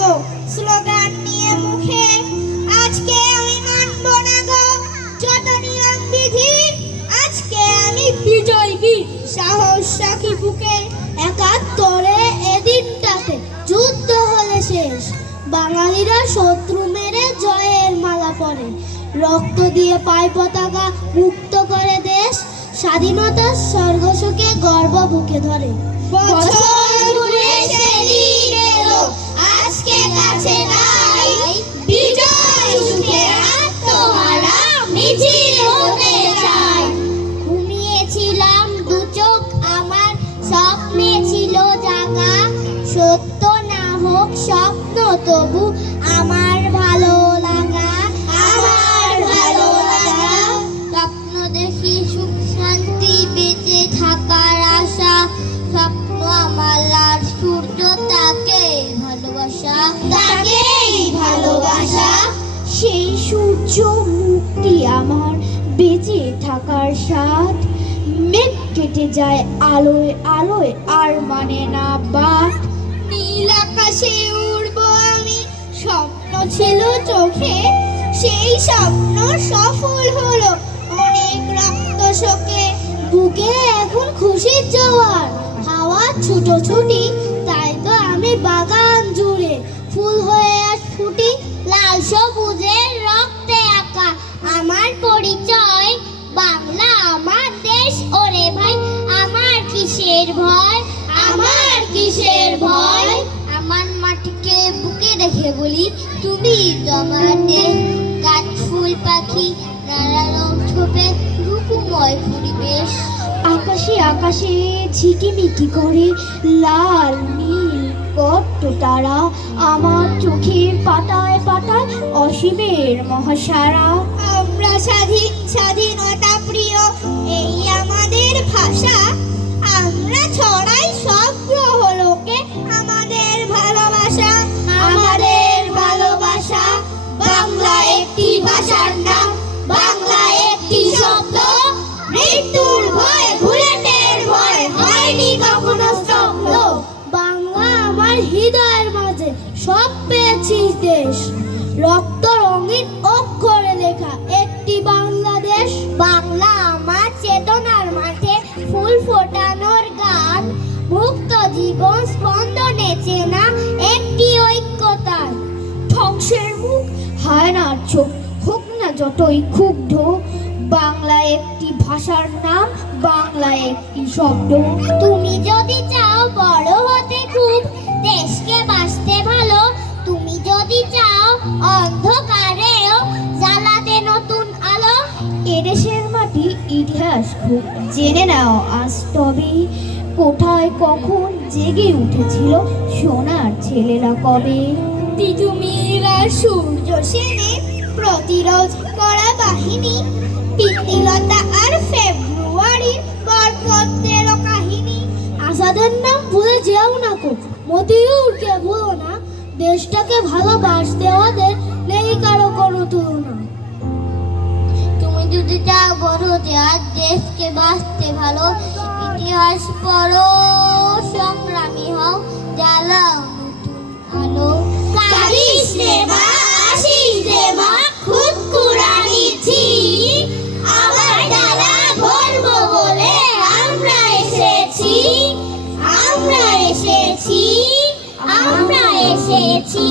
যাব স্লোগান নিয়ে মুখে। আজকে আমি মানব না যত নিয়ম বিধি, আজকে আমি বিজয়। সাহস রাখি বুকে, একাত্তরে এদিনটাতে যুদ্ধ হলে শেষ। বাঙালিরা শত্রু মেরে জয়ের মালা পরে। রক্ত দিয়ে পায় পতাকা মুক্ত করে দেশ। স্বাধীনতার স্বর্গসুখে গর্ব বুকে ধরে। বছর তবু আমার ভালো লাগা আমার ভালো লাগা। স্বপ্ন দেখি সুখ শান্তি বেঁচে থাকার আশা। স্বপ্ন আমার আর সূর্য তাকে ভালোবাসা। তাকেই ভালোবাসা। সেই সূর্য মুক্তি আমার বেঁচে থাকার স্বাদ। মেঘ কেটে যায় আলোয় আলোয় আর মানে না বাদ নীল আকাশে আমি স্বপ্ন ছিল চোখে, সেই স্বপ্ন সফল হলো। অনেক রক্ত শোকে, বুকে এখন খুশির জোয়ার। হাওয়া ছুটোছুটি তাই তো আমি বাগান জুড়ে। ফুল হয়ে আজ ফুটি, লাল সবুজের রক্তে আঁকা। আমার পরিচয়, বাংলা আমার দেশ। ওরে ভাই, আমার কিসের ভয়? আমার কিসের ভয়? আমার মাটিকে বুকে রেখে বলি তুমি তো আমার দেশ গাছ ফুল পাখি নানা রং ছোপে রূপময় পরিবেশ। আকাশে আকাশে ঝিকিমিকি করে লাল নীল কত তারা। আমার চোখের পাতায় পাতায় অসীমের মহাসারা। আমরা স্বাধীন স্বাধীনতা প্রিয় এই আমাদের ভাষা। ফুল ফোটানোর গান, মুক্ত জীবন স্পন্দনে চেনা একটি ঐক্যতার ধ্বংসের মুখ হায়নার চোখ হোক না যতই ক্ষুব্ধ বাংলা একটি ভাষার নাম বাংলা একটি শব্দ। তুমি যদি জেনে নাও, আজ তবে কোথায় কখন জেগে উঠেছিল সোনার ছেলেরা কবে? তিতুমিরা সূর্য সেনে প্রতিরোধ করা বাহিনী, পিতৃলতা আর ফেব্রুয়ারির বরপত্রের কাহিনী। আসাদের নাম ভুলে যেও না কো মতিউরকে ভুলো না। দেশটাকে ভালোবাসতে ওদের নেই কারও কোনো তুলনা। আর দেশকে বাঁচতে ভালো, ইতিহাস পড়ো, সংগ্রামী হও, জ্বালাও নতুন ডালা আমরা এসেছি আমরা এসেছি আমরা এসেছি।